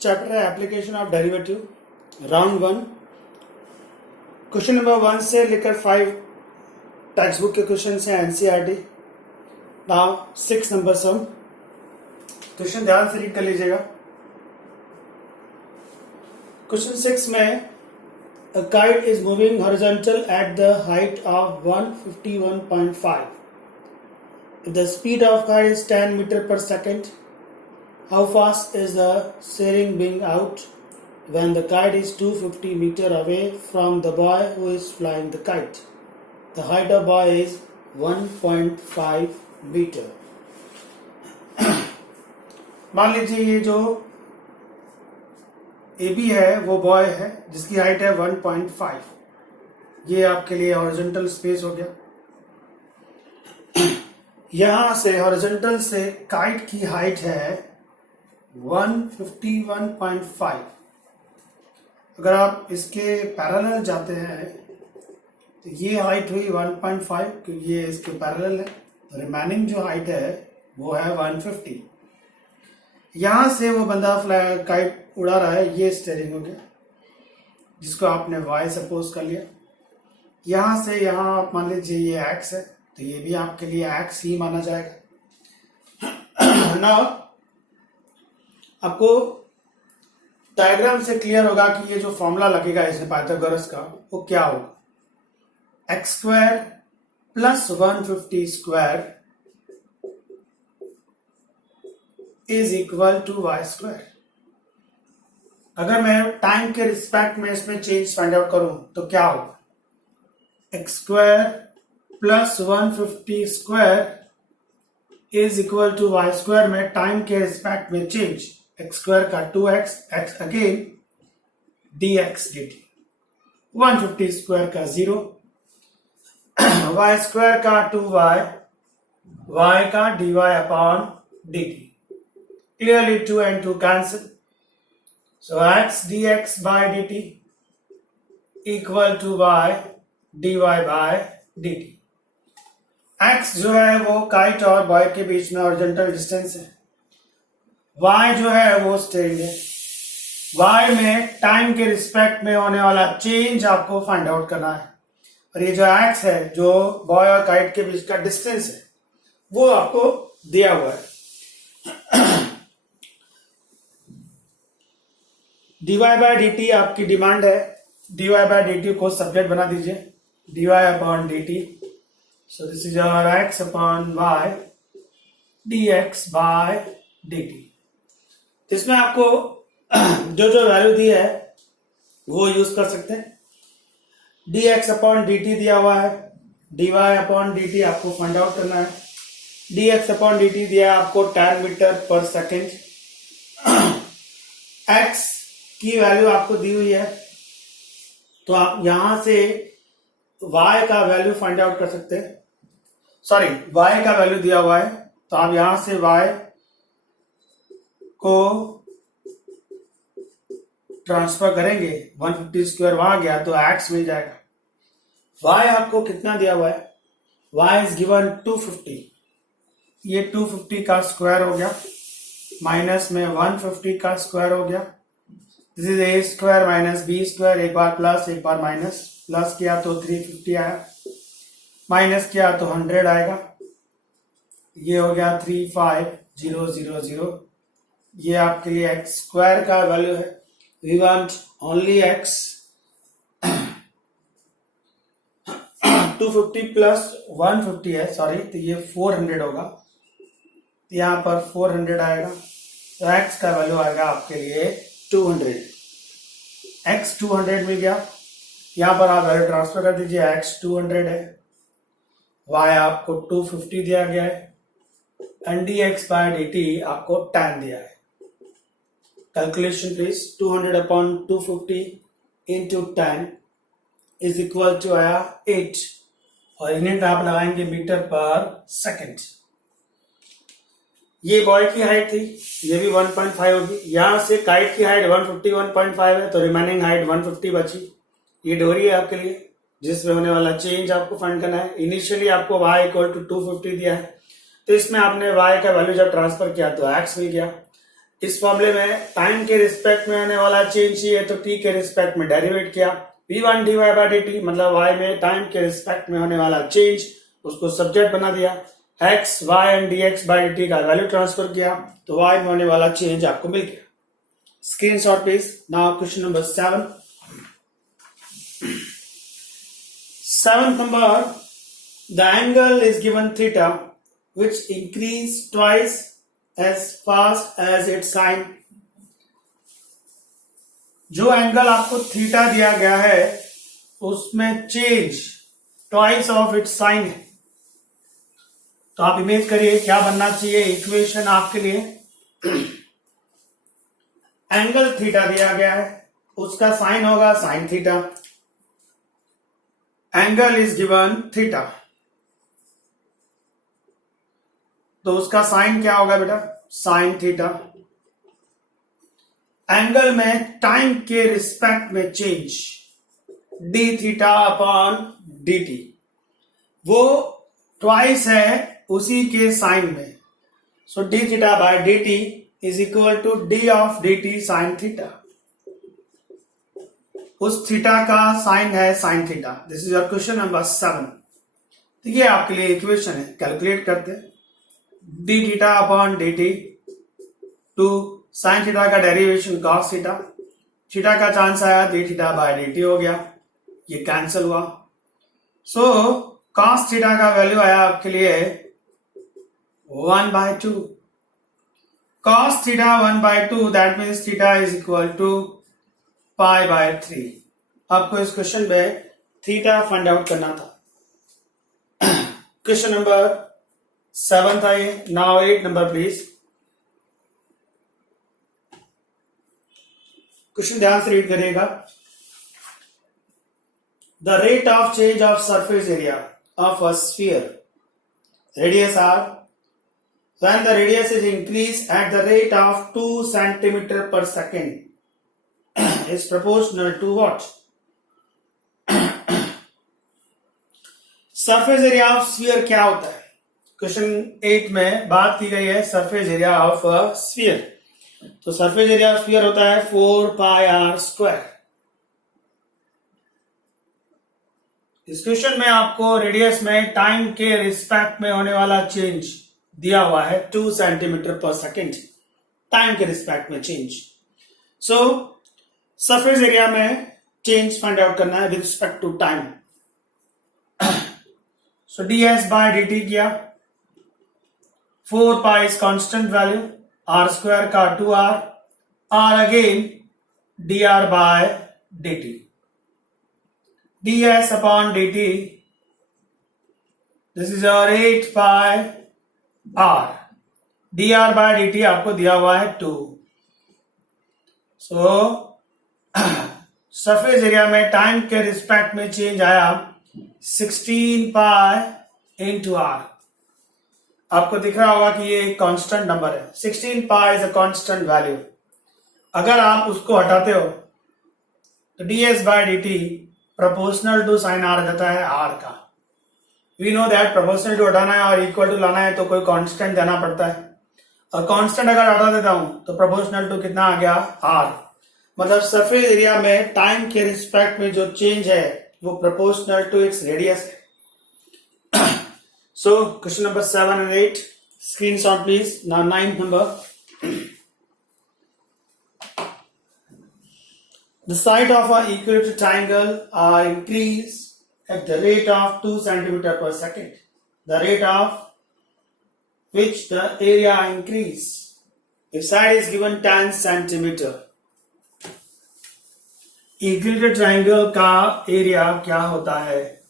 Chapter है application of derivative round 1। Question number 1 से लेकर 5 टेक्स्ट बुक के क्वेश्चन है एनसीईआरटी। नाउ 6 नंबर सम। क्वेश्चन ध्यान से रीड कर लीजिएगा। क्वेश्चन 6 में a kite is moving horizontal at the height of 151.5. If the speed of kite is 10 meter per second, how fast is the steering being out when the kite is 250 meter away from the boy who is flying the kite? The height of boy is 1.5 meter. मान लीजिए ये जो A B है वो boy है जिसकी height है 1.5। ये आपके लिए हॉरिजॉन्टल स्पेस हो गया। यहां से हॉरिजॉन्टल से काइट की हाइट है 151.5। अगर आप इसके पैरेलल जाते हैं तो ये हाइट हुई 1.5 क्योंकि ये इसके पैरेलल है। तो रिमेनिंग जो हाइट है वो है 150। यहां से वो बंदा काइट उड़ा रहा है, ये स्टीयरिंग हो गया जिसको आपने y सपोज कर लिया। यहां से यहां आप मान लीजिए ये x है तो ये भी आपके लिए x ही माना जाएगा ना। आपको डायग्राम से क्लियर होगा कि ये जो फॉर्मूला लगेगा इसमें पाइथागोरस का वो क्या होगा। x square plus 150 square is equal to y square. अगर मैं टाइम के रिस्पेक्ट में इसमें चेंज फाइंड आउट करूं तो क्या होगा। X square plus 150 square is equal to y square में टाइम के रिस्पेक्ट में चेंज। एक्स स्क्वायर का 2x, x again dx dt, 150 square का 0, वाई स्क्वायर का 2y, y का dy upon dt। Clearly 2 and 2 cancel. So x dx by dt equal to y dy by dt. x जो है वो kite और boy के बीच में हॉरिजॉन्टल डिस्टेंस है। y जो है वो स्टीयरिंग है। y में टाइम के रिस्पेक्ट में होने वाला चेंज आपको फाइंड आउट करना है। और ये जो x है जो बॉय और काइट के बीच का डिस्टेंस है वो आपको दिया हुआ है। dy बाय dt आपकी डिमांड है। dy बाय dt को सब्जेक्ट बना दीजिए, dy upon dt। So this is our x upon y dx by dt। इसमें आपको जो जो वैल्यू दी है वो यूज कर सकते हैं। dx अपॉन dt दिया हुआ है, dy अपॉन dt आपको फाइंड आउट करना है। dx अपॉन dt दिया आपको 10 मीटर पर सेकेंड। x की वैल्यू आपको दी हुई है तो आप यहां से y का वैल्यू फाइंड आउट कर सकते हैं। सॉरी, y का वैल्यू दिया हुआ है तो आप यहां से y को ट्रांसफर करेंगे। 150 स्क्वायर वहां गया तो x मिल जाएगा। y आपको कितना दिया हुआ है, y इज गिवन 250। ये 250 का स्क्वायर हो गया माइनस में 150 का स्क्वायर हो गया। This is a square minus b square, एक बार प्लस एक बार माइनस। प्लस किया तो 350 आया, माइनस किया तो 100 आएगा। ये हो गया 35000। ये आपके लिए एक्स स्क्वायर का वैल्यू है। We want only x. 250 plus 150 है, सॉरी, तो ये 400 होगा। यहां पर 400 आएगा तो एक्स का वैल्यू आएगा आपके लिए 200। x 200 मिल गया। यहां पर आप वैल्यू ट्रांसफर कर दीजिए। x 200 है, y आपको 250 दिया गया है एंड dx बाय dt आपको 10 दिया है। Calculation please. 200 upon 250 into 10 is equal to आया 8 और यूनिट आप लगाएंगे मीटर पर सेकेंड। ये बॉय की हाइट थी, ये भी 1.5 होगी। यहां से काइट की हाइट 151.5 है तो रिमेनिंग हाइट 150 बची। ये डोरी है आपके लिए जिसमें होने वाला चेंज आपको फाइंड करना है। इनिशियली आपको y इक्वल टू 250 दिया है तो इसमें आपने y का वैल्यू जब ट्रांसफर किया तो x मिल गया। इस फॉर्मूले में टाइम के रिस्पेक्ट में होने वाला चेंज ही है तो t के रिस्पेक्ट में डेरिवेट किया, v1 dy बाई dt मतलब y में टाइम के रिस्पेक्ट में होने वाला चेंज उसको सब्जेक्ट बना दिया, x y and dx by dt का वैल्यू ट्रांसफर किया तो y में होने वाला चेंज आपको मिल गया। Screenshot please. Now question number 7। 7th number, the angle is given theta which increase twice as fast as its sine। जो एंगल आपको थीटा दिया गया है उसमें change twice of its sine है। तो आप इमेज करिए क्या बनना चाहिए इक्वेशन आपके लिए। एंगल थीटा दिया गया है, उसका साइन होगा sine theta. Angle is given theta, तो उसका साइन क्या होगा बेटा, साइन थीटा। एंगल में टाइम के रिस्पेक्ट में change D theta upon D T, वो ट्वाइस है उसी के साइन में। So D theta by D T is equal to D of D T sine theta. उस थीटा का साइन है sine theta. This is your question number 7। तो ये आपके लिए इक्वेशन है, कैलकुलेट करते हैं। D theta upon D T two sine theta का डेरिवेशन कॉस थीटा, थीटा का चांस आया D theta by D T हो गया, ये कैंसिल हुआ। सो कॉस थीटा का वैल्यू आया आपके लिए 1/2। Cos theta 1/2 that means theta is equal to π/3। आपको इस क्वेश्चन में थीटा फाइंड आउट करना था। क्वेश्चन नंबर 7 था ये। Now 8 number please. क्वेश्चन ध्यान से रीड करिएगा। The rate of change of surface area of a sphere radius r when the radius is increased at the rate of 2 centimeter per second is proportional to what? Surface area of sphere क्या होता है? Question 8 में बात की गई है surface area of sphere. तो surface area of sphere होता है 4πr²। इस क्वेश्चन में आपको रेडियस में टाइम के रिस्पेक्ट में होने वाला चेंज दिया हुआ है 2 सेंटीमीटर पर सेकेंड, टाइम के रिस्पेक्ट में चेंज। सो सरफेस एरिया में चेंज फाइंड आउट करना है with respect to time. So ds by dt किया, 4 pi is constant value, r² का 2r, r again dr by dt, ds upon dt this is your 8 pi r, dr by dt आपको दिया हुआ है 2। So surface area में time के respect में change आया 16 पाई इंटू r। आपको दिख रहा होगा कि ये एक कांस्टेंट नंबर है। 16 pi is a constant value. अगर आप उसको हटाते हो तो ds by dt proportional to sign r देता है r का। We know that proportional to हटाना है और इक्वल टू लाना है तो कोई कांस्टेंट देना पड़ता है, और कांस्टेंट अगर हटा देता हूं तो प्रोपोर्शनल टू कितना आ गया r। मतलब सरफेस एरिया में टाइम के रिस्पेक्ट में जो चेंज है वो प्रोपोर्शनल टू इट्स रेडियस है। So question number 7 and 8 screenshot please. Now 9th number. The side of an equilateral triangle are increased at the rate of 2 centimeter per second, the rate of which the area increase if side is given 10 centimeter। Equilateral triangle का area क्या होता है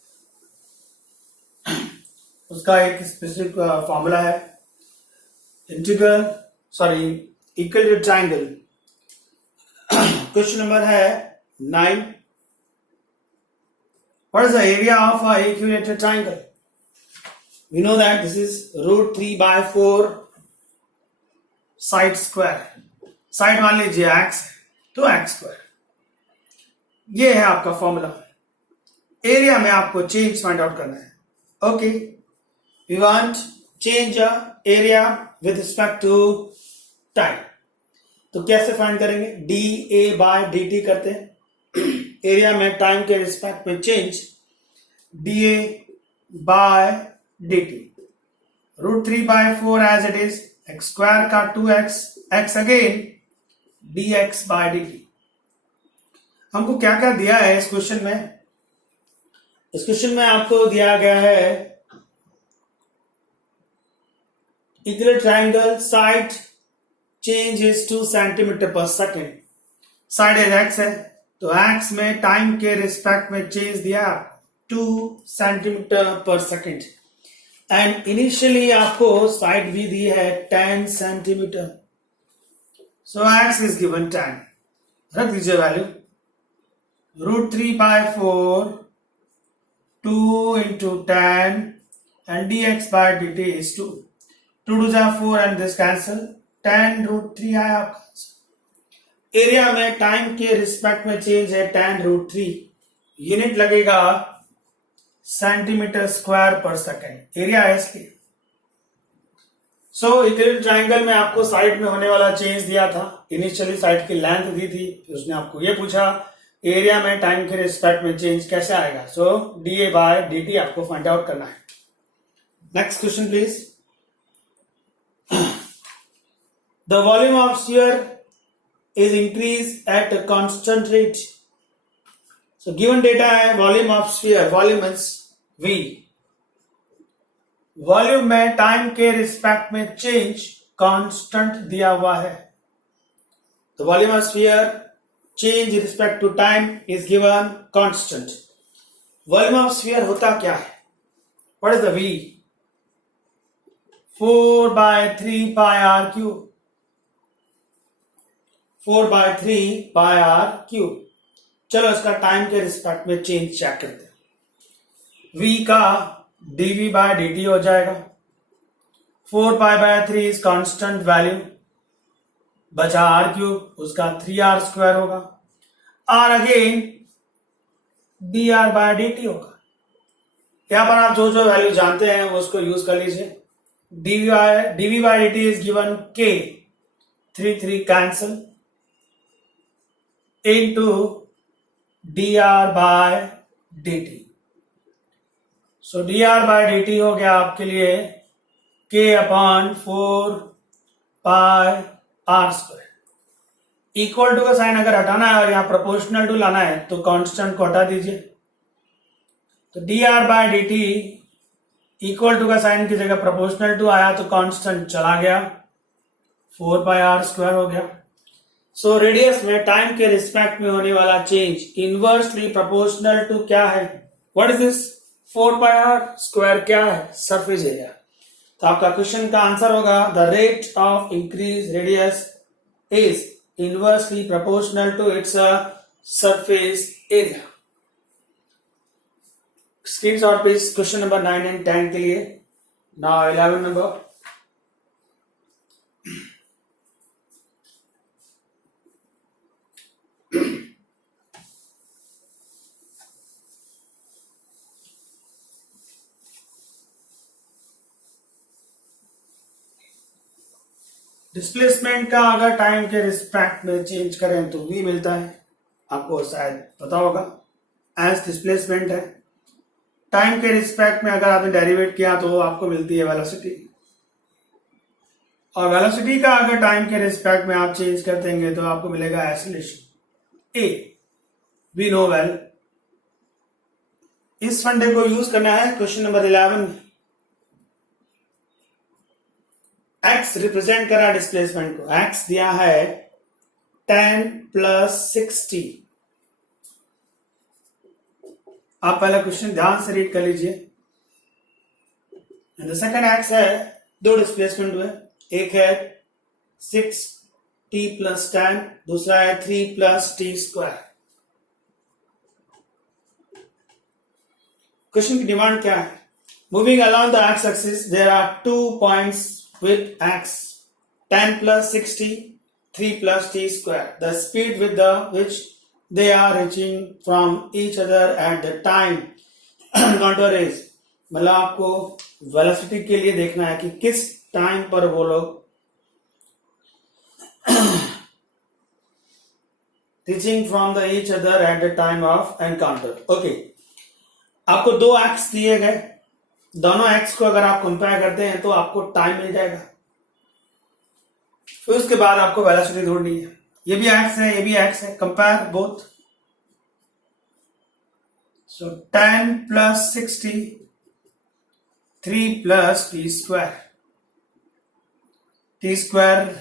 उसका एक specific formula है। Equilateral triangle. Question number है 9। What is the area of an equilateral triangle? We know that this is √3/4 side square। Side मान लीजिए x तो x²। ये है आपका फॉर्मूला। एरिया में आपको चेंज फाइंड आउट करना है। Okay, we want change area with respect to time. तो कैसे फाइंड करेंगे? D A by D T करते हैं। एरिया में टाइम के रिस्पेक्ट में change D A by D T, √3/4 as it is, x square का 2x, x again dx by dt। हमको क्या क्या दिया है इस क्वेश्चन में? इस क्वेश्चन में आपको दिया गया है equal triangle, side change is 2 centimetre per second. Side as x है तो x में टाइम के रिस्पेक्ट में चेंज दिया 2 centimetre per second, and initially आपको साइड भी दी है 10 centimetre. So x is given 10, रख दीजिए value, √3/4 2 into 10 and dx by dt is 2. 2 to the 4 and this cancel, 10√3 आया आपका आंसर। एरिया में टाइम के रिस्पेक्ट में चेंज है 10√3, यूनिट लगेगा सेंटीमीटर स्क्वायर पर सेकेंड, एरिया है इसलिए। सो इक्वल ट्राइंगल में आपको साइड में होने वाला चेंज दिया था, इनिशियली साइड की लेंथ दी थी, फिर उसने आपको ये पूछा एरिया में टाइम के रिस्पेक्ट में चेंज कैसे आएगा। So D A by D T आपको फाइंड आउट करना है। Next question please. The volume of sphere is increase at a constant rate. So given data है volume of sphere, volume is V, volume में time के respect में change constant दिया हुआ है। तो volume of sphere change respect to time is given constant. Volume of sphere होता क्या है? What is the we? 4/3 pi r cube, 4/3 pi r cube. चलो इसका टाइम के रिस्पेक्ट में चेंज चेक करते हैं। वी का dv बाय dt हो जाएगा, 4π/3 इज कांस्टेंट वैल्यू, बचा r क्यूब, उसका 3r² होगा, r again dr by dt होगा। यहां पर आप जो जो वैल्यू जानते हैं वो उसको यूज कर लीजिए। dv by dt is given k, 3 cancel, into dr by dt। So dr by dt हो गया आपके लिए k/4 pi r²। Equal to का साइन अगर हटाना है और यहां प्रोपोर्शनल टू लाना है तो कांस्टेंट को हटा दीजिए। तो dr by dt equal to का साइन की जगह प्रोपोर्शनल टू आया तो कांस्टेंट चला गया, 4 पाई r² हो गया। सो रेडियस में टाइम के रिस्पेक्ट में होने वाला चेंज इनवर्सली प्रोपोर्शनल टू क्या है? What is this? 4 pi r² क्या है? Surface area. तो आपका क्वेश्चन का आंसर होगा the rate of increase radius is inversely proportional to its surface area. Screenshot please question number 9 and 10 के लिए। Now 11 number. डिस्प्लेसमेंट का अगर टाइम के रिस्पेक्ट में चेंज करें तो v मिलता है, आपको शायद पता होगा, एज डिस्प्लेसमेंट है। टाइम के रिस्पेक्ट में अगर आपने डेरिवेट किया तो आपको मिलती है वेलोसिटी, और वेलोसिटी का अगर टाइम के रिस्पेक्ट में आप चेंज कर देंगे तो आपको मिलेगा acceleration. A we know well. इस फंडे को यूज करना है क्वेश्चन नंबर 11 में। x रिप्रेजेंट करा डिस्प्लेसमेंट को, x दिया है 10 + 60। आप पहला क्वेश्चन ध्यान से रीड कर लीजिए। सेकंड x है, दो डिस्प्लेसमेंट हुए, एक है 6t + 10, दूसरा है 3 + t²। क्वेश्चन की डिमांड क्या है? Moving along the x axis there are 2 points with x, 10 + 60, 3 + t², the speed with which they are reaching from each other at the time contour is, मतलब आपको वेलोसिटी के लिए देखना है कि किस टाइम पर वो लोग teaching from the each other at the time of encounter. Okay, आपको दो एक्स दिए गए, दोनों एक्स को अगर आप कंपेयर करते हैं तो आपको टाइम मिल जाएगा। फिर उसके बाद आपको वेलोसिटी ढूंढनी है। ये भी एक्स है, ये भी एक्स है, कंपेयर बोथ। सो 10 plus 60, 3 plus T square, T square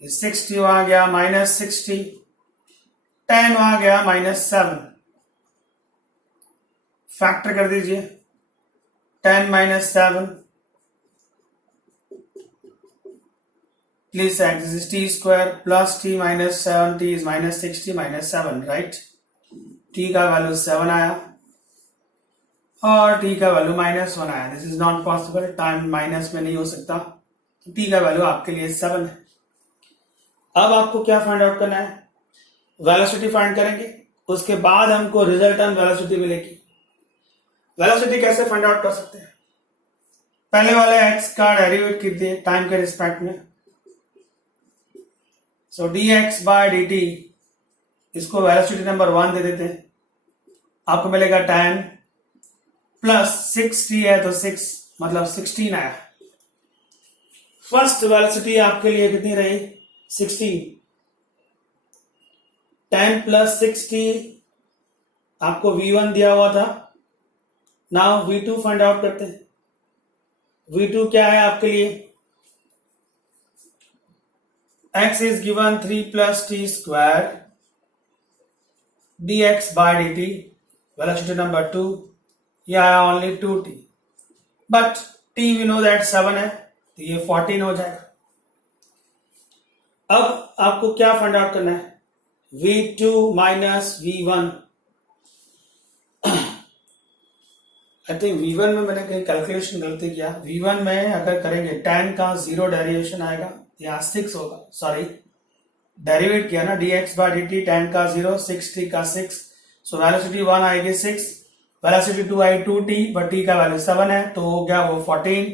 60 वहां गया, माइनस 60, 10 वहां गया, -7। फैक्टर कर दीजिए, 10 - 7, please add this is T square plus T minus 7, T is -60 -7, right. T का वैल्यू 7 आया और टी का वैल्यू -1 आया। This is not possible, time minus में नहीं हो सकता। टी का वैल्यू आपके लिए 7 है। अब आपको क्या फाइंड आउट करना है? वेलोसिटी फाइंड करेंगे, उसके बाद हमको रिजल्टेंट वेलोसिटी मिलेगी। वेलोसिटी कैसे फाइंड आउट कर सकते हैं? पहले वाले एक्स का डेरिवेट कीजिए टाइम के रिस्पेक्ट में। सो dx बाय dt, इसको वेलोसिटी नंबर 1 दे देते हैं, आपको मिलेगा 10 प्लस 60 है तो 6 मतलब 16 आया। फर्स्ट वेलोसिटी आपके लिए कितनी रही? 16। 10 प्लस 60 आपको v1 दिया हुआ था। नाउ v2 फाइंड आउट करते हैं। v2 क्या है आपके लिए? x is given 3 plus t square dx by dt, velocity number 2, yeah only 2t, but t we know that 7 है तो ये 14 हो जाएगा। अब आपको क्या फाइंड आउट करना है? v2 minus v1। I think v1 में मैंने कहीं कैलकुलेशन गलती किया। v1 में अगर करेंगे 10 का 0 डेरिवेशन आएगा, यहाँ 6 होगा, सॉरी डेरिवेट किया ना, dx बाय dt 10 का 0, 60 का 6, सो वेलोसिटी 1 आएगी 6, velocity 2 I 2t, but t का वैल्यू 7 है तो हो गया वो 14।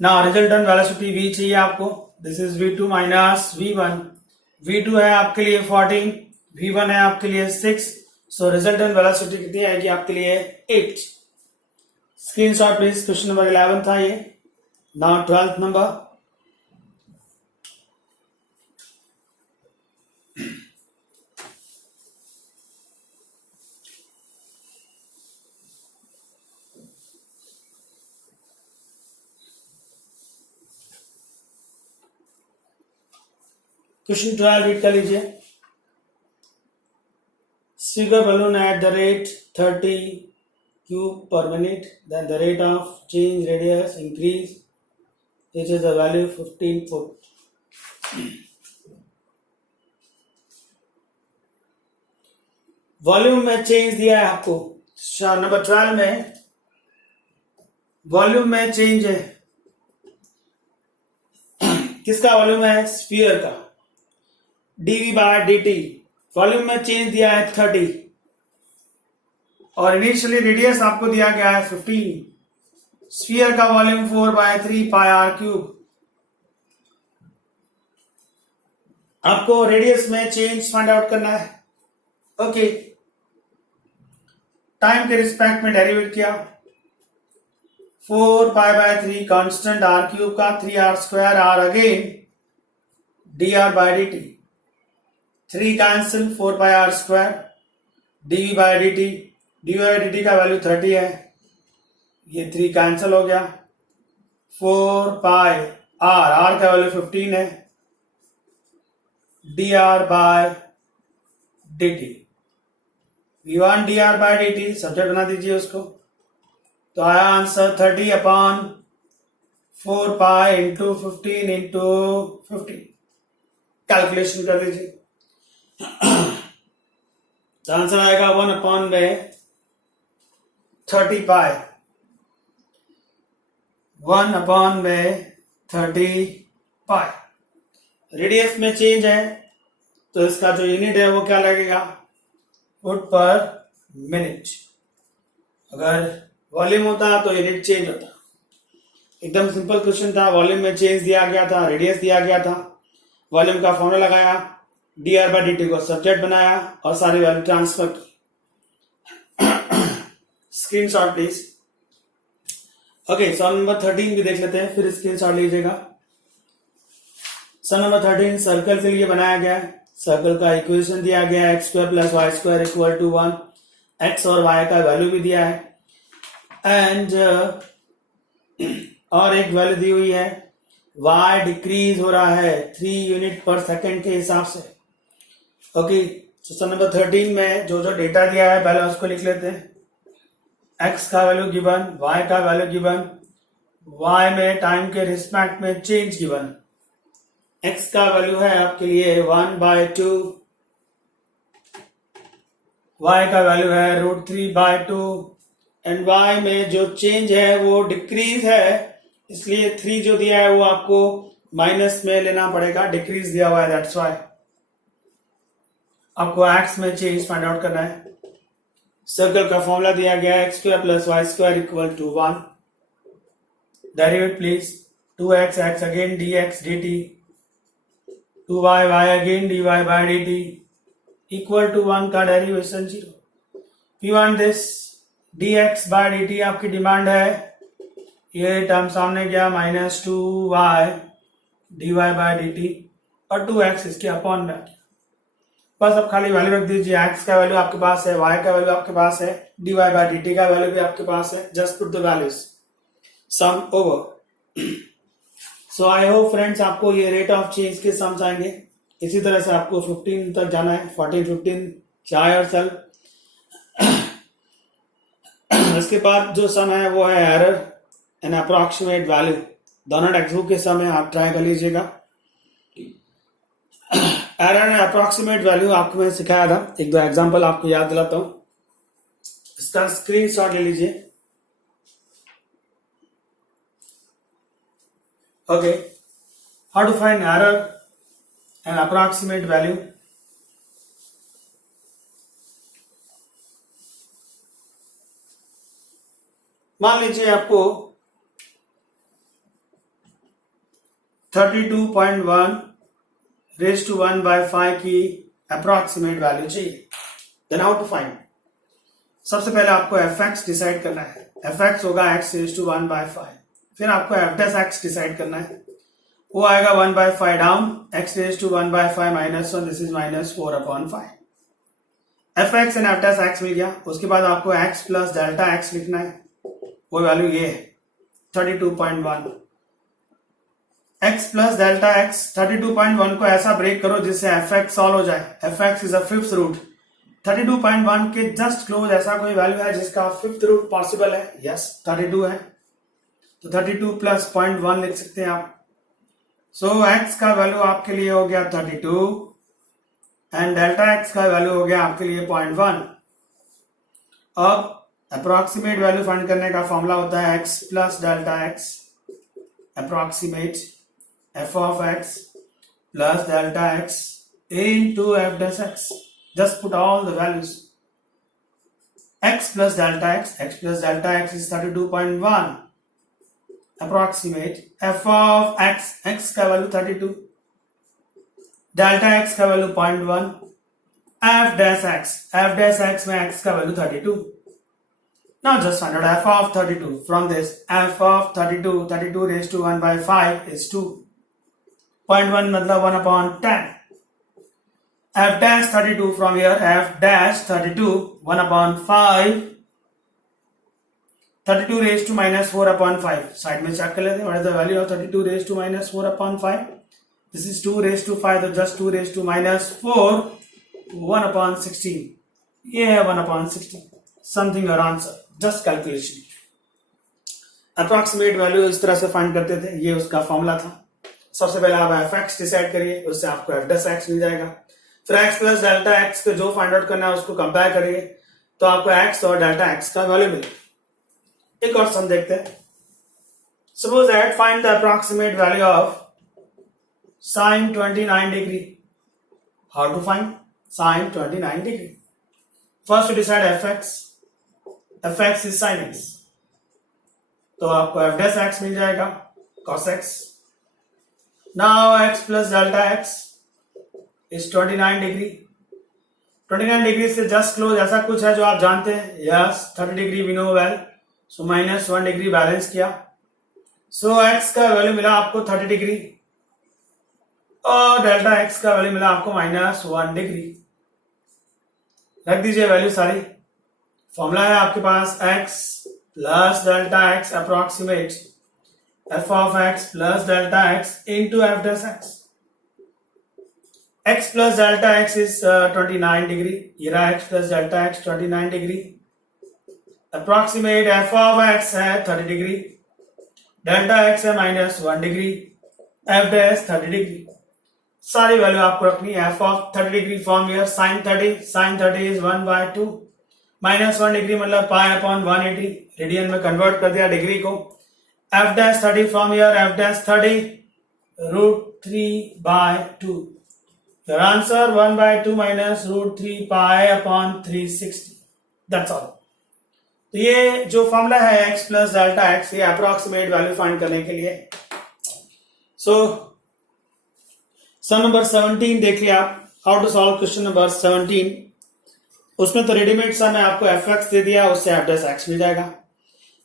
ना रिजल्टेंट वेलोसिटी v चाहिए आपको, this is v2 minus v1। v2 है आपके लिए 14, v1 है आपके लिए 6, सो रिजल्टेंट वेलोसिटी कितनी आएगी आपके लिए? 8। Screenshot please. क्वेश्चन नंबर 11 था ये। Now 12th number. Question 12 read कर लीजिए। Figure balloon at the rate 30 cube per minute, then the rate of change radius increase, which is the value 15 foot. Volume में change दिया है आपको। Number 12 में volume में चेंज है। किसका वॉल्यूम है? स्फीयर का। dv बाय dt, वॉल्यूम में चेंज दिया है 30 और इनिशियली रेडियस आपको दिया गया है 15। स्फीयर का वॉल्यूम 4/3 पाई आर क्यूब। आपको रेडियस में चेंज फाइंड आउट करना है। ओके, टाइम के रिस्पेक्ट में डेरिवेट किया, 4π/3 कांस्टेंट आर क्यूब का 3r² r again dr by dt, 3 cancel, 4πr², dv by dt, dv by dt का वैल्यू 30 है, ये 3 कैंसिल हो गया, 4πr, r का वैल्यू 15 है, dr by dt, v1 dr by dt subject बना दीजिए उसको, तो आया आंसर 30/4π इंटू 15 इंटू 15। कैलकुलेशन कर लीजिए तो आंसर आएगा 1/30π, 1/30π। रेडियस में चेंज है तो इसका जो यूनिट है वो क्या लगेगा? फुट पर मिनट। अगर वॉल्यूम होता तो यूनिट चेंज होता। एकदम सिंपल क्वेश्चन था। वॉल्यूम में चेंज दिया गया था, रेडियस दिया गया था, वॉल्यूम का फॉर्मूला लगाया, dr/dt को सब्जेक्ट बनाया और सारी वैल्यू ट्रांसफर की। Screenshot please. Okay, sum number 13 भी देख लेते हैं, फिर स्क्रीनशॉट लीजिएगा। सम नंबर 13 सर्कल के लिए बनाया गया है। सर्कल का इक्वेशन दिया गया है x² + y² = 1। x और y का वैल्यू भी दिया है एंड और एक वैल्यू दी हुई है, y डिक्रीज हो रहा है 3 यूनिट पर सेकेंड के हिसाब से। ओके, सम नंबर 13 में जो जो डेटा दिया है पहले उसको लिख लेते हैं। x का वैल्यू गिवन, y का वैल्यू गिवन, y में टाइम के रिस्पेक्ट में चेंज गिवन। x का वैल्यू है आपके लिए 1/2, y का वैल्यू है √3/2 एंड y में जो चेंज है वो डिक्रीज है, इसलिए 3 जो दिया है वो आपको माइनस में लेना पड़ेगा, डिक्रीज दिया हुआ है, दैट्स वाई। आपको x में चेंज फाइंड आउट करना है। सर्कल का फॉर्मूला दिया गया है x² + y² = 1। Derivate please. 2x x again dx dt, 2y y again dy/dt equal to 1 का derivation 0। We want this dx/dt आपकी डिमांड है, ये टर्म सामने गया -2y dy/dt और 2x इसके अपॉन में आ गया। बस अब खाली वैल्यू रख दीजिए, x का वैल्यू आपके पास है, y का वैल्यू आपके पास है, dy/dt का वैल्यू भी आपके पास है। Just put the values, sum over. So I hope friends आपको ये रेट ऑफ चेंज के सम्स आएंगे। इसी तरह से आपको 15 तक जाना है, 14, 15 चाय और सल। इसके बाद जो सम है वो है एरर एंड अप्रोक्सीमेट वैल्यू। दोनों टेक्स्ट के सम है, आप ट्राई कर लीजिएगा। एरर एंड अप्रोक्सीमेट वैल्यू आपको मैंने सिखाया था, एक दो एग्जांपल आपको याद दिलाता हूं। इसका स्क्रीनशॉट ले लीजिए। Okay, how to find error and approximate value. मान लीजिए आपको 32.1 raised to 1/5 की अप्रोक्सीमेट वैल्यू चाहिए। Then how to find. सबसे पहले आपको fx डिसाइड करना है। fx होगा x raised to 1/5। फिर आपको f' डिसाइड करना है, वो आएगा 1/5 down, x raised to 1/5 -1, this is -4/5। fx and f' मिल गया। उसके बाद आपको x + Δx लिखना है, वो वैल्यू ये है 32.1। x + Δx 32.1 को ऐसा ब्रेक करो जिससे fx सॉल्व हो जाए। fx is a fifth root. 32.1 के जस्ट क्लोज ऐसा कोई वैल्यू है जिसका फिफ्थ रूट पॉसिबल है? यस, 32 है, तो 32 + 0.1 लिख सकते हैं आप। सो x का वैल्यू आपके लिए हो गया 32 एंड Δx का वैल्यू हो गया आपके लिए 0.1। अब अप्रोक्सीमेट वैल्यू फाइंड करने का फॉर्मूला होता है x + Δx approximate f(x) + Δx into f'(x). Just put all the values. x + Δx is 32.1 approximate f(x), x का वैल्यू 32, Δx का वैल्यू 0.1, f'(x) में x का value 32। Now just find out f of 32. From this, f of 32 raised to 1/5 is 2. 0.1 मतलब 1/10. f'(32) from here, f'(32) 1/5, 32 raised to -4/5. Side में check कर लेते हैं, what is the value of 32 raised to -4/5? This is 2 raised to 5, तो just 2 raised to -4, 1/16. ये है 1/16. Something your answer. Just calculation. Approximate value इस तरह से फाइंड करते थे, ये उसका फॉर्मूला था। सबसे पहले आप f(x) डिसाइड करिए, उससे आपको f'(x) मिल जाएगा। फिर x + Δx पे जो फाइंड आउट करना है उसको कंपेयर करिए, तो आपको x और Δx का वैल्यू मिलेगा। एक और सम देखते हैं। Suppose that find the approximate value of sin 29 degree. How to find sin 29 degree? First to decide f(x) is sin x, तो आपको f'(x) मिल जाएगा cos x। Now x + Δx is 29 degree. 29 degree से just close ऐसा कुछ है जो आप जानते हैं, yes 30 degree we know well, so -1 degree balance किया, सो एक्स का वैल्यू मिला आपको 30 डिग्री और डेल्टा एक्स का वैल्यू मिला आपको -1 डिग्री। रख दीजिए वैल्यू सारी। फॉर्मूला है आपके पास x plus delta x approximate f of x plus delta x into F dash x. x plus delta x is 29 degree, ये रहा x plus delta x 29 degree, approximate f of x है 30 degree, delta x है -1 degree, F dash 30 degree. सारी value आपको रखनी है। f of 30 degree form here sin 30 is 1/2, -1 degree मतलब pi upon 180, radian में कन्वर्ट कर दिया डिग्री को। f dash 30 from here f dash 30 √3/2, your answer 1/2 minus √3 pi upon 360, that's all. तो ये जो फॉर्मूला है x प्लस डेल्टा एक्स, ये अप्रोक्सीमेट वैल्यू फाइंड करने के लिए। सो सम नंबर 17 देख लिया आप, how to solve question number 17। उसमें तो रेडीमेड सम है, आपको एफ एक्स दे दिया, उससे एफ डैश एक्स मिल जाएगा।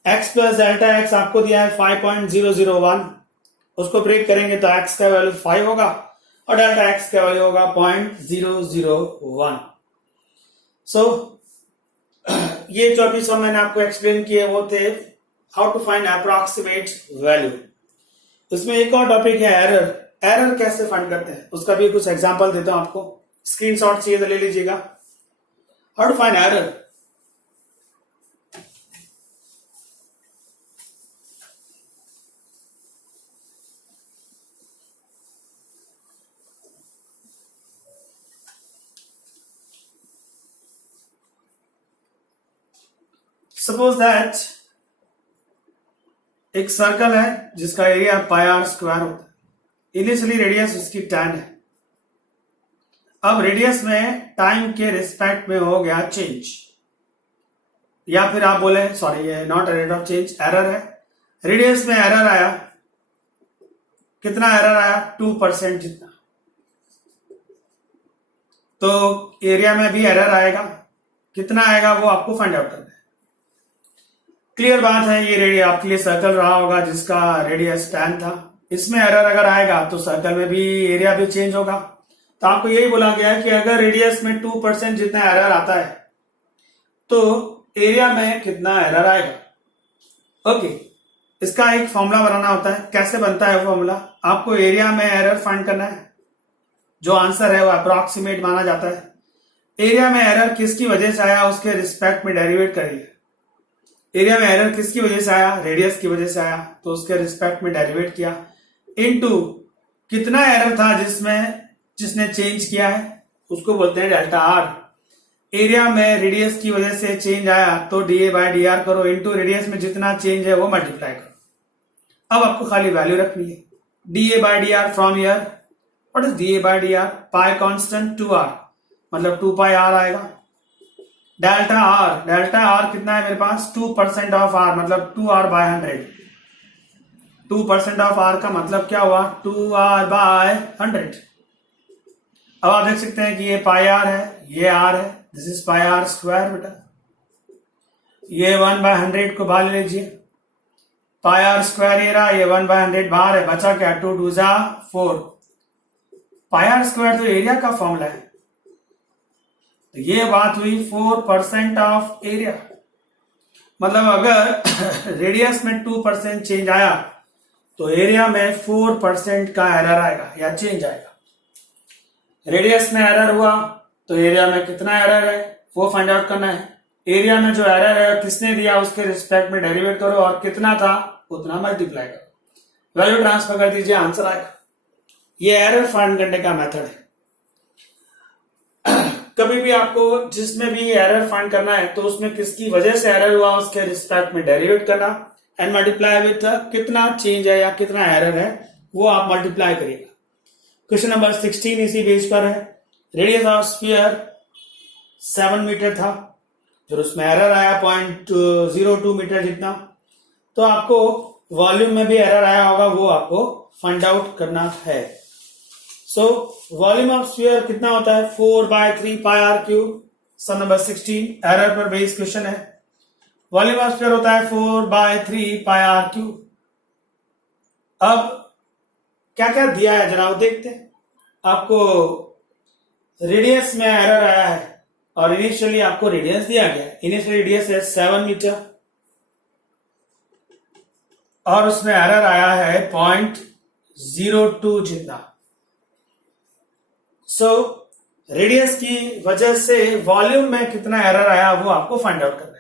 x प्लस डेल्टा एक्स आपको दिया है 5.001, उसको ब्रेक करेंगे तो x का वैल्यू 5 होगा और डेल्टा एक्स का वैल्यू होगा 0.001। सो ये जो अभी सब मैंने आपको एक्सप्लेन किए वो थे how to find approximate value. उसमें एक और टॉपिक है एरर। एरर कैसे फाइंड करते हैं उसका भी कुछ एग्जांपल देता हूं आपको, स्क्रीनशॉट चाहिए तो ले लीजिएगा। How to find error. Suppose that एक सर्कल है जिसका एरिया पाई आर स्क्वायर होता है, इनिशियली रेडियस उसकी 10 है। अब रेडियस में टाइम के रिस्पेक्ट में हो गया चेंज, या फिर आप बोले सॉरी ये not rate of change, error है। रेडियस में एरर आया, कितना एरर आया 2% जितना, तो एरिया में भी एरर आएगा, कितना आएगा वो आपको फाइंड आउट करना है। क्लियर बात है, ये रेडियस आपके लिए सर्कल रहा होगा जिसका रेडियस 10 था, इसमें एरर अगर आएगा तो सर्कल में भी एरिया भी चेंज होगा। तो आपको यही बोला गया है कि अगर रेडियस में 2% जितना एरर आता है तो एरिया में कितना एरर आएगा। ओके, इसका एक फॉर्मूला बनाना होता है। कैसे बनता है फॉर्मूला, आपको एरिया में एरर फाइंड करना है, जो आंसर है वो अप्रोक्सीमेट माना जाता है। एरिया में एरर किसकी वजह से आया उसके रिस्पेक्ट में डेरिवेट करिए। एरिया में एरर किसकी वजह से आया, रेडियस की वजह से आया, तो उसके रिस्पेक्ट में डेरिवेट किया, इनटू कितना एरर था जिसने चेंज किया है उसको बोलते हैं डेल्टा आर। एरिया में रेडियस की वजह से चेंज आया तो dA/dr करो, इनटू रेडियस में जितना चेंज है वो मल्टीप्लाई करो। अब आपको खाली वैल्यू रखनी है। dA/dr from here, what is dA/dr, pi constant 2r मतलब 2πr आएगा। डेल्टा आर कितना है मेरे पास 2% ऑफ आर मतलब 2r/100। 2% ऑफ आर का मतलब क्या हुआ 2r/100। अब आप देख सकते हैं कि ये पाई आर है, ये आर है, this is pi r square बेटा। ये 1/100 को बाहर ले लीजिए, पाई आर स्क्वायर ये रहा, ये 1/100 बाहर है, बचा क्या 2 2 4। पाई आर स्क्वायर तो एरिया का फॉर्मूला है, तो ये बात हुई 4% ऑफ एरिया। मतलब अगर रेडियस में 2% चेंज आया तो एरिया में 4% का एरर आएगा या चेंज आएगा। रेडियस में एरर हुआ तो एरिया में कितना एरर है वो फाइंड आउट करना है। एरिया में जो एरर है किसने दिया उसके रिस्पेक्ट में डेरिवेट करो और कितना था उतना मल्टीप्लाई करो, वैल्यू ट्रांसफर कर दीजिए, आंसर आएगा। ये एरर फाइंड करने का मेथड है। कभी भी आपको जिसमें भी एरर फाइंड करना है तो उसमें किसकी वजह से एरर हुआ उसके रिस्पेक्ट में डेरिवेट करना एंड मल्टीप्लाई विथ कितना चेंज है या कितना एरर है वो आप मल्टीप्लाई करिएगा। क्वेश्चन नंबर 16 इसी बेस पर है। रेडियस ऑफ स्फीयर 7 मीटर था, फिर उसमें एरर आया 0.02 मीटर जितना, तो आपको वॉल्यूम में भी एरर आया होगा वो आपको फाइंड आउट करना है। सो वॉल्यूम ऑफ स्फीयर कितना होता है 4/3πr³। सम नंबर 16 एरर पर बेस्ड क्वेश्चन है। वॉल्यूम ऑफ स्फीयर होता है 4/3πr³। अब क्या क्या दिया है जरा वो देखते हैं। आपको रेडियस में एरर आया है और इनिशियली आपको रेडियस दिया गया है। इनिशियली रेडियस है 7 मीटर और उसमें एरर आया है 0.02 जितना। सो रेडियस की वजह से वॉल्यूम में कितना एरर आया वो आपको फाइंड आउट करना है।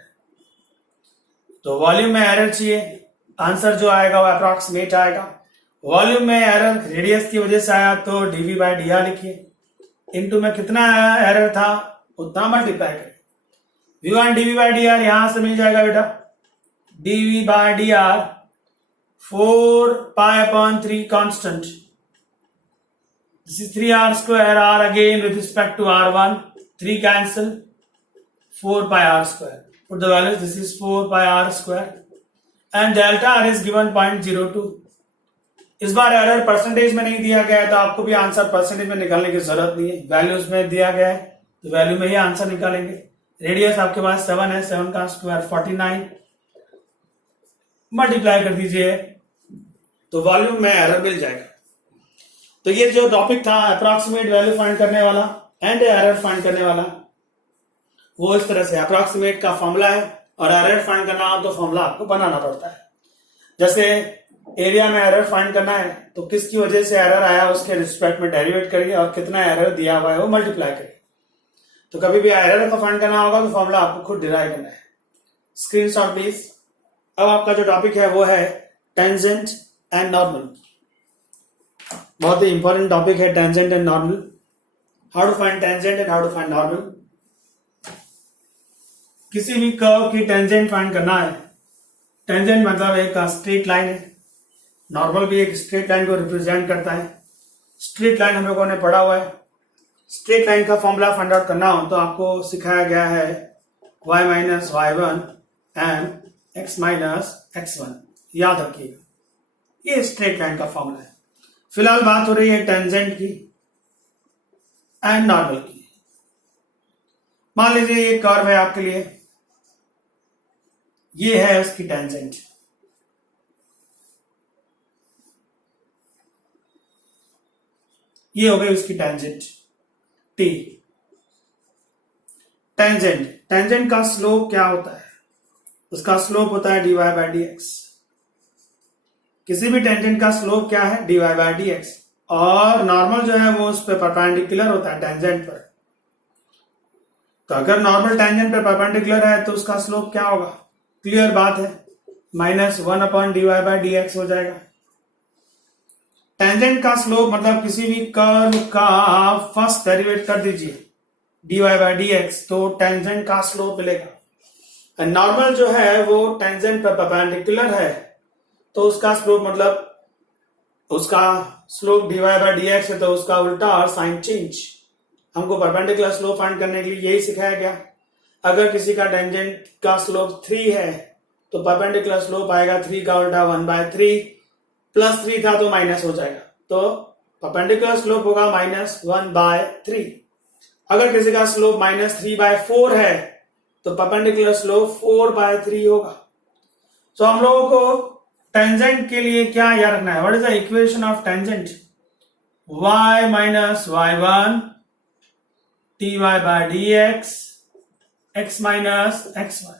तो वॉल्यूम में एरर चाहिए, आंसर जो आएगा वो अप्रॉक्सीमेट आएगा। वॉल्यूम में एरर रेडियस की वजह से आया तो dv/dr लिखिए, इनटू में कितना एरर था उतना मल्टीप्लाई करें। v1 dv/dr यहां से मिल जाएगा बेटा, dv/dr 4π/3 constant, this is 3r², r again with respect to r1, 3 cancel, 4πr². Put the values, this is 4πr² and delta r is given 0.02. इस बार एरर परसेंटेज में नहीं दिया गया है तो आपको भी आंसर परसेंटेज में निकालने की जरूरत नहीं है, वैल्यूज में दिया गया है तो वैल्यू में ही आंसर निकालेंगे। रेडियस आपके पास 7 है, 7 का स्क्वायर 49, मल्टीप्लाई कर दीजिए तो वॉल्यूम में एरर मिल जाएगा। तो ये जो टॉपिक था अप्रॉक्सीमेट वैल्यू फाइंड करने वाला एंड एरर फाइंड करने वाला, वो इस तरह से अप्रॉक्सीमेट का फॉर्मूला है और एरर फाइंड करना हो तो फॉर्मूला आपको बनाना पड़ता है। जैसे एरिया में एरर फाइंड करना है तो किसकी वजह से एरर आया उसके रिस्पेक्ट में डेरिवेट करिए और कितना एरर दिया हुआ है वो मल्टीप्लाई करिए। तो कभी भी एरर को फाइंड करना होगा तो फॉर्मूला आपको खुद डिराइव करना है। Screenshot please. अब आपका जो टॉपिक है वो है टेंजेंट एंड नॉर्मल। बहुत ही इंपॉर्टेंट टॉपिक है tangent and normal. How to find tangent and how to find normal. किसी भी कर्व की टेंजेंट फाइंड करना है। टेंजेंट मतलब एक स्ट्रेट लाइन है, नॉर्मल भी एक स्ट्रेट लाइन को रिप्रेजेंट करता है। स्ट्रेट लाइन हम लोगों ने पढ़ा हुआ है। स्ट्रेट लाइन का फॉर्मूला फाइंड आउट करना हो तो आपको सिखाया गया है y - y1 and x - x1, याद रखिएगा, ये स्ट्रेट लाइन का फॉर्मूला है। फिलहाल बात हो रही है टेंजेंट की एंड नॉर्मल की। मान लीजिए ये कर्व है आपके लिए, ये है उसकी टेंजेंट, ये हो गई उसकी टेंजेंट t। टेंजेंट का स्लोप क्या होता है? उसका स्लोप होता है dy/dx। किसी भी टेंजेंट का स्लोप क्या है dy/dx और नॉर्मल जो है वो उस पर परपेंडिकुलर होता है टेंजेंट पर। तो अगर नॉर्मल टेंजेंट पर परपेंडिकुलर है तो उसका स्लोप क्या होगा? क्लियर बात है, -1/dy/dx हो जाएगा। टेंजेंट का स्लोप मतलब किसी भी कर्व का फर्स्ट डेरिवेट कर दीजिए dy/dx तो टेंजेंट का स्लोप मिलेगा। नॉर्मल जो है वो टेंजेंट पर परपेंडिकुलर है तो उसका स्लोप मतलब उसका स्लोप dy/dx है तो उसका उल्टा और साइन चेंज। हमको परपेंडिकुलर स्लोप फाइंड करने के लिए यही सिखाया गया। अगर किसी का टेंजेंट का स्लोप 3 है तो परपेंडिकुलर स्लोप आएगा 3 का उल्टा 1/3, +3 था तो माइनस हो जाएगा तो परपेंडिकुलर स्लोप होगा -1/3। अगर किसी का स्लोप -3/4 है तो परपेंडिकुलर स्लोप 4/3 होगा। तो हम लोगों को टेंजेंट के लिए क्या याद रखना है? What is the equation of tangent? y - y1 dy/dx x - x1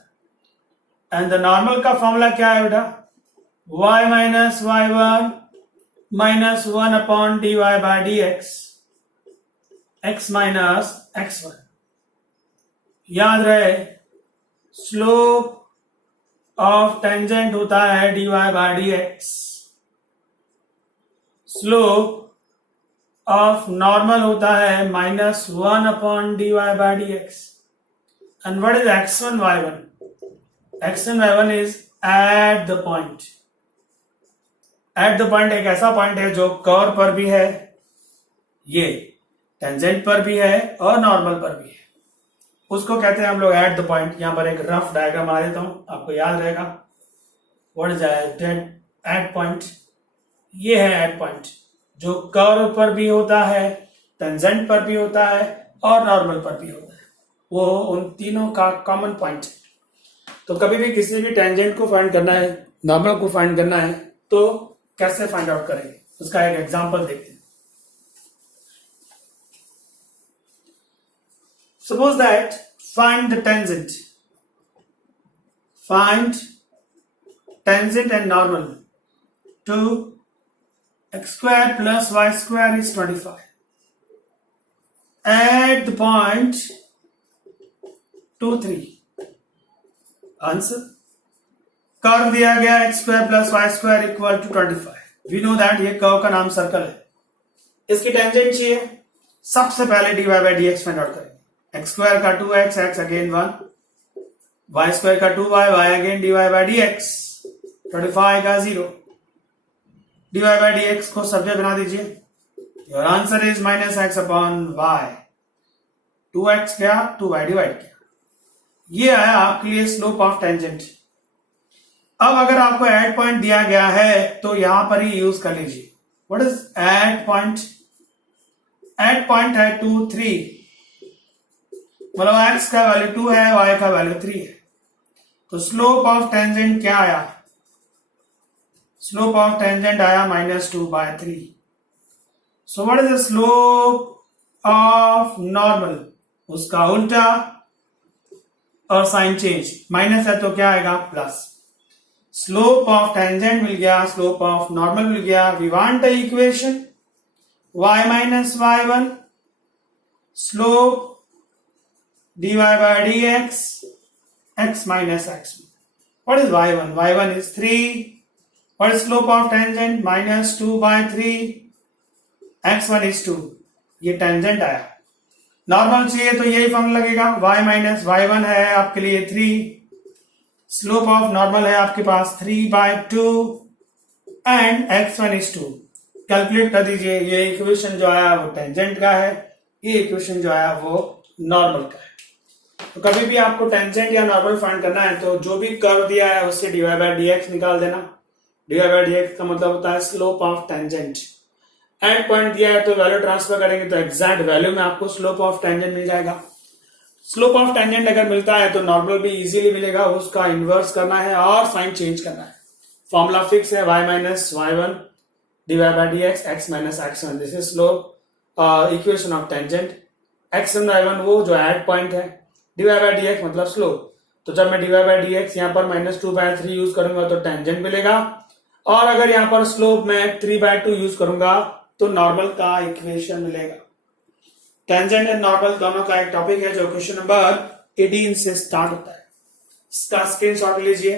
and the normal का फॉर्मूला क्या है बेटा? y - y1 -1/dy/dx x - x1। याद रहे स्लोप ऑफ टेंजेंट होता है dy/dx, स्लोप ऑफ नॉर्मल होता है -1/dy/dx। And what is x1 y1? x1 y1 is at the point. At the point एक ऐसा पॉइंट है जो कर्व पर भी है, ये टेंजेंट पर भी है और नॉर्मल पर भी है, उसको कहते हैं हम लोग एट द पॉइंट। यहां पर एक रफ डायग्राम आ देता हूं, आपको याद रहेगा। What is at point? ये है एट पॉइंट। जो कर्व पर भी होता है, टेंजेंट पर भी होता है और नॉर्मल पर भी होता है, वो उन तीनों का कॉमन पॉइंट है। तो कभी भी किसी भी टेंजेंट को फाइंड करना है, नॉर्मल को फाइंड करना है, तो कैसे फाइंड आउट करेंगे, उसका एक एग्जांपल देखते हैं। Suppose that find the tangent. Find tangent and normal to x square plus y square is 25. At the point 2, 3. Answer. Curve दिया गया x square plus y square equal to 25. We know that ये curve का नाम circle है। इसकी tangent चाहिए, सबसे पहले dy by dx find out करेंगे। एक्स स्क्वायर का 2x, x again 1, y square का 2y, y again dy by dx, 25 का 0, dy by dx को सब्जेक्ट बना दीजिए। Your answer is minus x upon y. 2x क्या, 2y डिवाइड किया, ये आया आपके लिए स्लोप ऑफ टेंजेंट। अब अगर आपको एड पॉइंट दिया गया है तो यहां पर ही यूज कर लीजिए। What is at point? At point है 2, 3, मतलब x का वैल्यू 2 है, y का वैल्यू 3 है। तो स्लोप ऑफ टेंजेंट क्या आया? स्लोप ऑफ टेंजेंट आया -2/3। So what is the slope of normal? उसका उल्टा और साइन चेंज, माइनस है तो क्या आएगा? प्लस। स्लोप ऑफ टेंजेंट मिल गया, स्लोप ऑफ नॉर्मल मिल गया। We want the equation y minus y1 slope dy by dx x minus x1. What is y1? y1 is 3. What is slope of tangent? -2/3. x1 is 2. ये tangent आया। Normal चाहिए तो यही formula लगेगा, y minus y1 है आपके लिए 3, slope of normal है आपके पास 3/2 एंड x1 is 2। कैलकुलेट कर दीजिए। ये इक्वेशन जो आया वो टेंजेंट का है, ये इक्वेशन जो आया वो नॉर्मल का है। तो कभी भी आपको टेंजेंट या नॉर्मल फाइंड करना है तो जो भी कर्व दिया है उससे dy by dx निकाल देना। dy by dx का मतलब होता है slope of tangent. And point दिया है तो वैल्यू ट्रांसफर करेंगे तो एग्जैक्ट वैल्यू में आपको स्लोप ऑफ टेंजेंट मिल जाएगा। स्लोप ऑफ टेंजेंट अगर मिलता है तो नॉर्मल भी इजीली मिलेगा, उसका इनवर्स करना है और साइन चेंज करना है। फॉर्मूला फिक्स है, y minus y1 dy by dx x minus x1। This is slope equation of tangent. x1 y1 वो जो एड पॉइंट है, dy by dx मतलब स्लोप। तो जब मैं dy by dx यहाँ पर -2/3 यूज करूंगा तो टेंजेंट मिलेगा, और अगर यहाँ पर स्लोप में 3/2 यूज करूंगा तो नॉर्मल का इक्वेशन मिलेगा। टेंजेंट एंड नॉर्मल दोनों का एक टॉपिक है जो क्वेश्चन नंबर 18 से स्टार्ट होता है। इसका स्क्रीनशॉट लीजिए।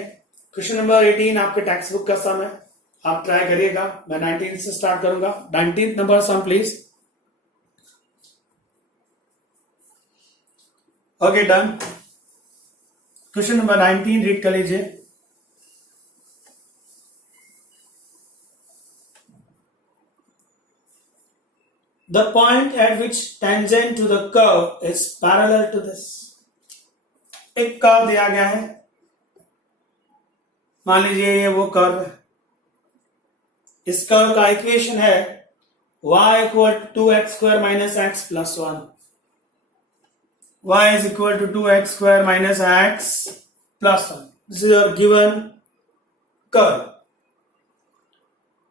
क्वेश्चन नंबर 18 आपके टेक्स्ट बुक का सम है, आप ट्राई करिएगा। मैं 19 से स्टार्ट करूंगा। 19th number sum please. Okay done. Question number 19 read कर लीजिए। The point at which tangent to the curve is parallel to this. एक कर्व दिया गया है, मान लीजिए ये वो कर्व है। इस कर्व का इक्वेशन है y equal to 2x square minus x plus 1. y is equal to 2x square minus x plus 1. This is your given curve.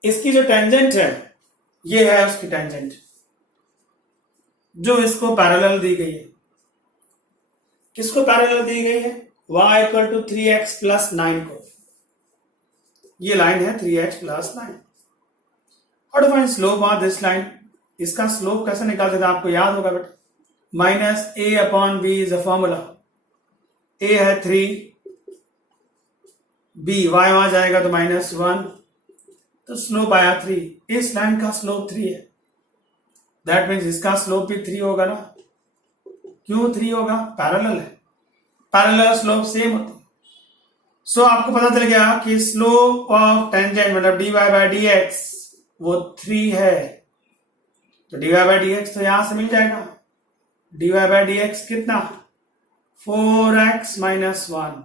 इसकी जो टेंजेंट है ये है उसकी टेंजेंट जो इसको पैरेलल दी गई है। किसको पैरेलल दी गई है? y equal to 3x plus 9 को। ये लाइन है 3x plus 9। How to find slope of this line? इसका स्लोप कैसे निकालते थे आपको याद होगा बेटा, minus a upon b is a formula. a है 3, b y वहां जाएगा तो -1, तो स्लोप आया 3। इस लाइन का स्लोप 3 है, दैट मीन्स इसका स्लोप भी 3 होगा ना। क्यों 3 होगा? पैरेलल है, पैरेलल स्लोप सेम होता है। सो आपको पता चल गया कि स्लोप ऑफ टेंजेंट मतलब dy by dx वो 3 है, तो dy by dx तो यहां से मिल जाएगा। dy by dx कितना? 4x minus 1।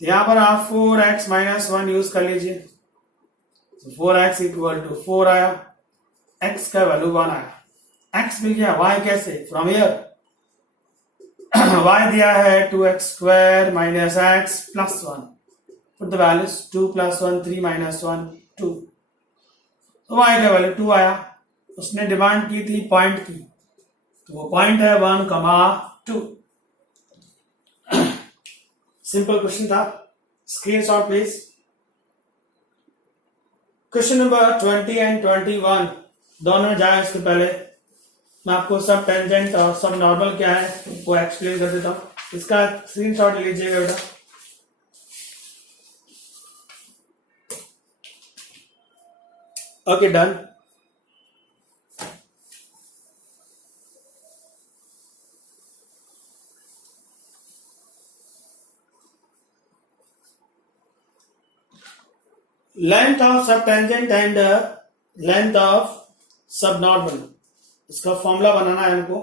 यहां पर आप 4x minus 1 यूज कर लीजिए। तो 4x इक्वल टू 4 आया, x का वैल्यू 1 आया, x मिल गया, y कैसे, फ्रॉम हियर y दिया है 2x square minus x plus 1, put the values 2 plus 1 3 minus 1 2, तो y का वैल्यू 2 आया। उसने डिमांड की थी पॉइंट की, तो वो पॉइंट है 1,2। सिंपल क्वेश्चन था, screenshot please. Question number 20 and 21 दोनों जाए, उसके पहले मैं आपको सब टेंजेंट और सब नॉर्मल क्या है वो एक्सप्लेन कर देता हूं। इसका स्क्रीनशॉट लीजिएगा बेटा। Okay done. लेंथ ऑफ सब टेंजेंट एंड लेंथ ऑफ सब नॉर्मल, इसका फॉर्मूला बनाना है हमको।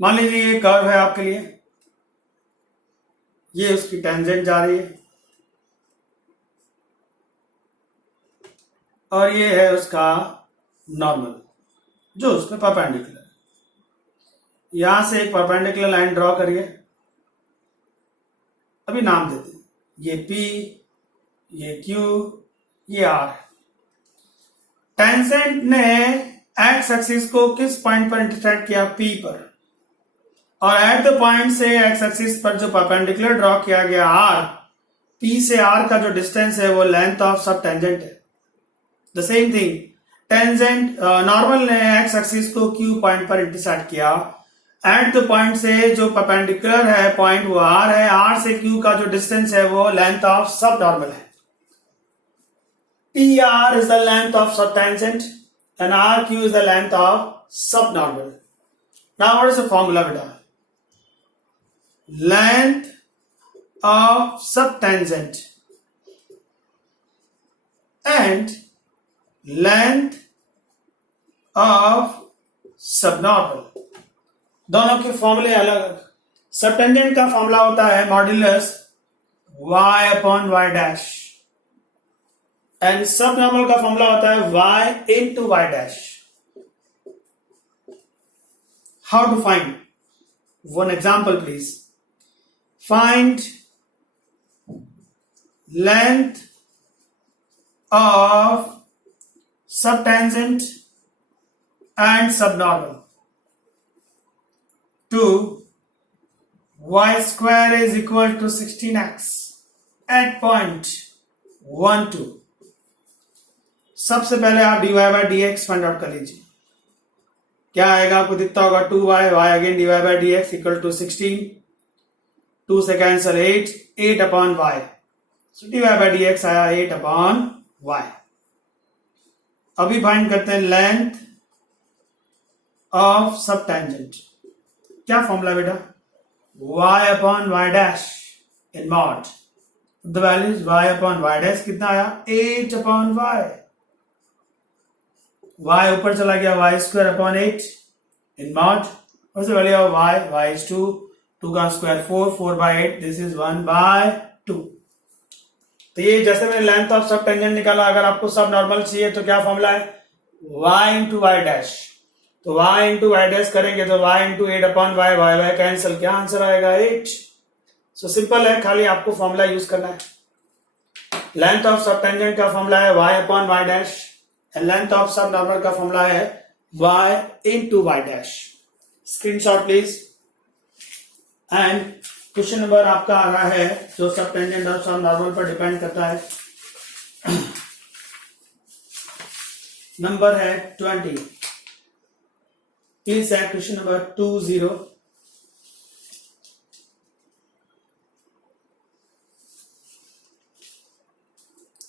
मान लीजिए ये कर्व है आपके लिए, ये उसकी टेंजेंट जा रही है और ये है उसका नॉर्मल जो उसके परपेंडिकुलर है। यहां से एक परपेंडिकुलर लाइन ड्रॉ करिए, अभी नाम देते हैं, ये P, ये Q, ये R। टेंजेंट ने एक्स एक्सिस को किस पॉइंट पर इंटरसेक्ट किया, P पर, और एट द पॉइंट से एक्स एक्सिस पर जो परपेंडिकुलर ड्रॉ किया गया R, P से R का जो डिस्टेंस है वो लेंथ ऑफ सब टेंजेंट है। The same thing, tangent normal ने एक्स एक्सिस को Q पॉइंट पर इंटरसेक्ट किया, एट द पॉइंट से जो परपेंडिकुलर है पॉइंट वो R है, R से Q का जो डिस्टेंस है वो लेंथ ऑफ सब नॉर्मल है। PR is the length of subtangent and RQ is the length of subnormal. Now what is the formula beta? Length of subtangent and length of subnormal, दोनों के फॉर्मूले अलग अलग। सबटेंजेंट का फॉर्मूला होता है modulus y upon y dash, and subnormal का formula होता है y into y dash. How to find, one example please. Find length of subtangent and subnormal to y square is equal to 16x at point 1 2। सबसे पहले आप dy by dx find out कर लीजिए। क्या आएगा आपको दिखता होगा, 2y, y again dy by dx equal to 16, 2 से cancel 8 upon y, so dy by dx आया 8 अपॉन y। अभी फाइंड करते हैं लेंथ ऑफ सब टेंजेंट। क्या फॉर्मूला बेटा, y upon y dash in mod, the values y upon y dash कितना आया 8 अपॉन y, y ऊपर चला गया y square upon 8 in mod, वैसे वैल्यू ऑफ y इज 2, 2 का square 4, 4 by 8, this is 1 by 2। तो ये जैसे मैंने लेंथ ऑफ सब टेंजेंट निकाला, अगर आपको सब नॉर्मल चाहिए तो क्या फॉर्मूला है, y इंटू y डैश, तो y इंटू y डैश करेंगे तो y into 8 upon y, y cancel, क्या आंसर आएगा 8। सो सिंपल है, खाली आपको फॉर्मूला यूज करना है। लेंथ ऑफ सब टेंजेंट का फॉर्मूला है y upon y dash, and length of subnormal का फॉर्मूला है y into y dash. Screenshot please. And question number आपका आ रहा है जो सब टेंजेंट और सब नॉर्मल पर डिपेंड करता है, नंबर है 20। प्लीज है क्वेश्चन नंबर 20।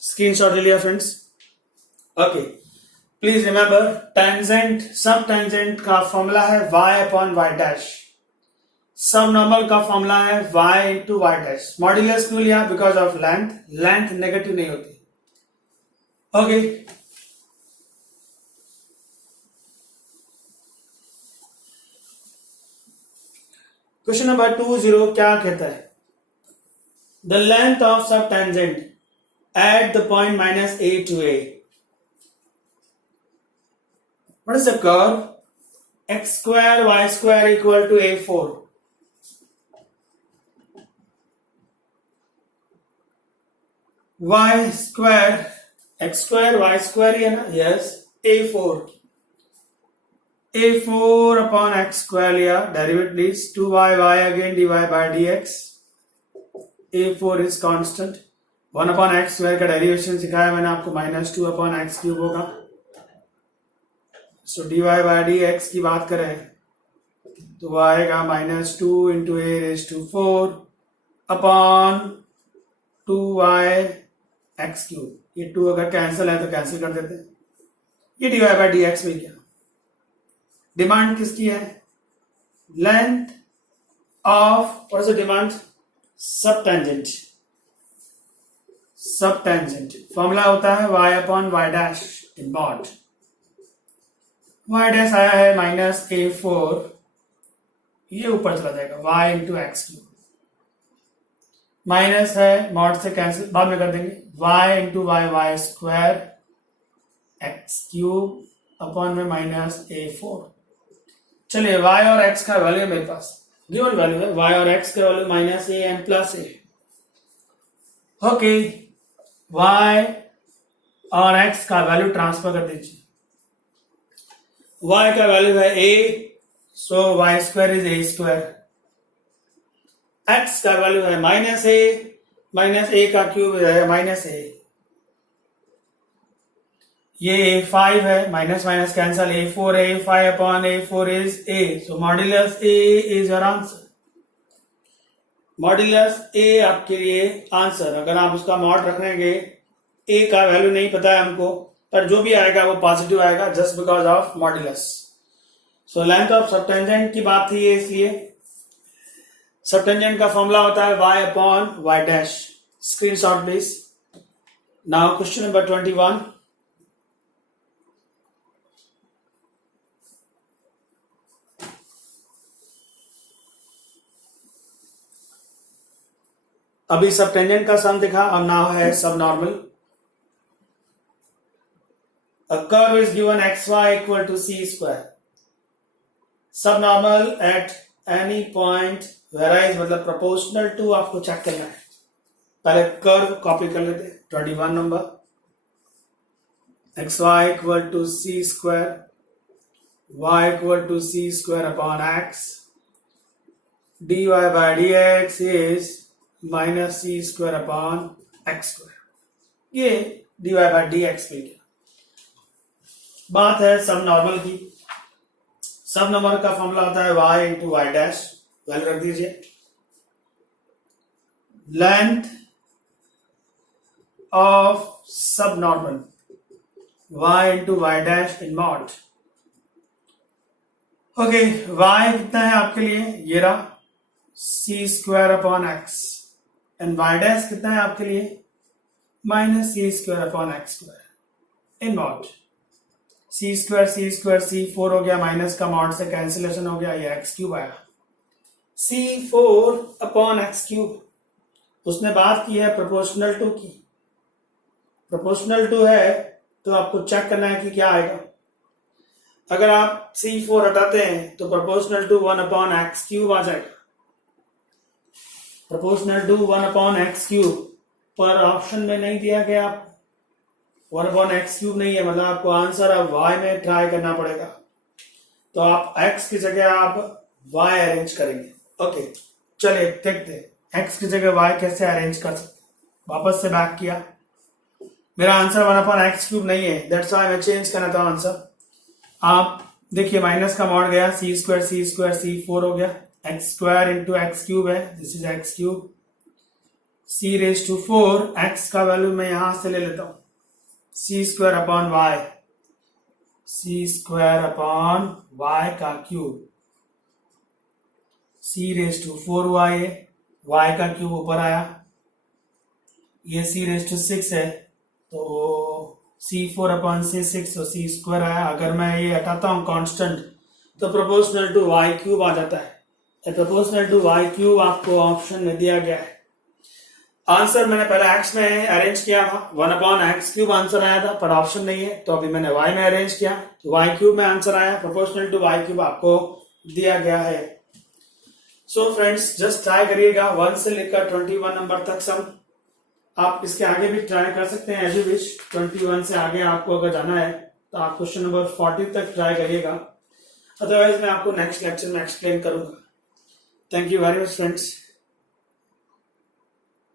स्क्रीनशॉट ले लिया friends. Okay, please remember tangent सब टेंजेंट का फॉर्मूला है y अपॉन y डैश, सब नॉर्मल का फॉर्मूला है y into y dash. Modulus क्यों लिया, because of length, length negative नहीं होती। ओके, क्वेश्चन नंबर 20 क्या कहता है, the length of subtangent at the point minus a to a. What is the curve? X square y square equal to a4. Y square x square y square ही है ना? Yes. a4. a4 upon x square लिया, derivative please. 2y again dy by dx. a4 is constant. 1 upon x square का derivation सिखाया मैंने आपको, -2 upon x cube होगा. सो dy by dx की बात करें तो वो आएगा -2 into a raised to 4 upon 2y x cube. ये 2 अगर कैंसिल है तो कैंसिल कर देते हैं. ये dy by dx में क्या डिमांड किसकी है? Length of, what is the demand? Subtangent. Subtangent formula होता है y upon y dash in mod. y dash आया है -a4, ये ऊपर चला जाएगा y into X cube. Minus है, मॉड से कैंसिल बाद में कर देंगे. y into Y square X cube upon में -a4. चलिए y और x का वैल्यू मेरे पास गिवन वैल्यू है. y और x का value -a and +a. Okay, y और x का वैल्यू ट्रांसफर कर दीजिए. y का वैल्यू है a, so y square is a square. x का वैल्यू है -a का क्यूब है -a. ये a5 है, माइनस माइनस कैंसल, a4 है, a5 upon a4 is a. So modulus a is your answer. Modulus a आपके लिए आंसर. अगर आप उसका मॉड रखेंगे, a का वैल्यू नहीं पता है हमको, पर जो भी आएगा वो पॉजिटिव आएगा just because of modulus. So length of subtangent की बात थी ये, इसलिए सबटेंजेंट का फॉर्मूला होता है y upon y dash. Screenshot please. Now question number 21. अभी सबटेंजेंट का सम दिखा, अब नाउ है सब normal. A curve is given xy equal to c square. Subnormal at any point varies, मतलब proportional to आपको चेक करना है. पहले कर्व कॉपी कर लेते. 21 number. xy equal to c square, y equal to c square upon x. dy by dx is minus C square upon x square. ये dy by dx पे क्या बात है? सब नॉर्मल की. सब नंबर का फॉर्मूला होता है y into Y dash. Value रख दीजिए. Length of subnormal y into Y dash in mod. Okay, y कितना है आपके लिए? ये रहा C square upon X. And y dash कितना है आपके लिए? Minus C square upon x square in mod. C square c4 हो गया, माइनस का मॉड से कैंसिलेशन हो गया, ये एक्स क्यूब आया. c4 upon X cube. उसने बात की है प्रोपोर्शनल टू की. प्रोपोर्शनल टू है तो आपको चेक करना है कि क्या आएगा. अगर आप c4 हटाते हैं तो proportional to 1 upon X cube आ जाएगा. Proportional to 1 upon X cube पर ऑप्शन में नहीं दिया गया. आपको 1 अपॉन एक्स क्यूब नहीं है, मतलब आपको आंसर अब y में ट्राई करना पड़ेगा. तो आप x की जगह आप y अरेंज करेंगे. ओके, चलिए देखते हैं x की जगह y कैसे अरेंज कर सकते. वापस से बैक किया. मेरा आंसर 1 अपॉन एक्स क्यूब नहीं है, दैट्स व्हाई मैं चेंज करना था आंसर. आप देखिए माइनस का मॉड गया, सी स्क्वायर c4 हो गया. X square into X cube है, this is X cube. C raise to 4, X का वैल्यू मैं यहां से ले लेता हूं. C square upon Y, C square upon Y का cube. C raise to 4 Y है, वाई का क्यूब ऊपर आया. ये सी रेज टू 6 है तो c4 अपॉन c6, तो सी स्क्वायर आया. अगर मैं ये हटाता हूं कांस्टेंट तो प्रोपोर्शनल टू वाई क्यूब आ जाता है. प्रोपोर्शनल टू वाई क्यूब आपको ऑप्शन में दिया गया है. आंसर मैंने पहले एक्स में अरेंज किया था, 1/x³ आंसर आया था, पर ऑप्शन नहीं है तो अभी मैंने y में अरेंज किया, y³ में आंसर आया, प्रोपोर्शनल टू y³ आपको दिया गया है। सो फ्रेंड्स जस्ट ट्राई करिएगा 1 से लेकर 21 नंबर तक सम। आप इसके आगे भी ट्राई कर सकते हैं एज यू विश, 21 से आगे आपको अगर जाना है तो आप क्वेश्चन नंबर 40 तक ट्राई करिएगा, अदरवाइज मैं आपको नेक्स्ट लेक्चर में एक्सप्लेन करूंगा। Thank you very much friends.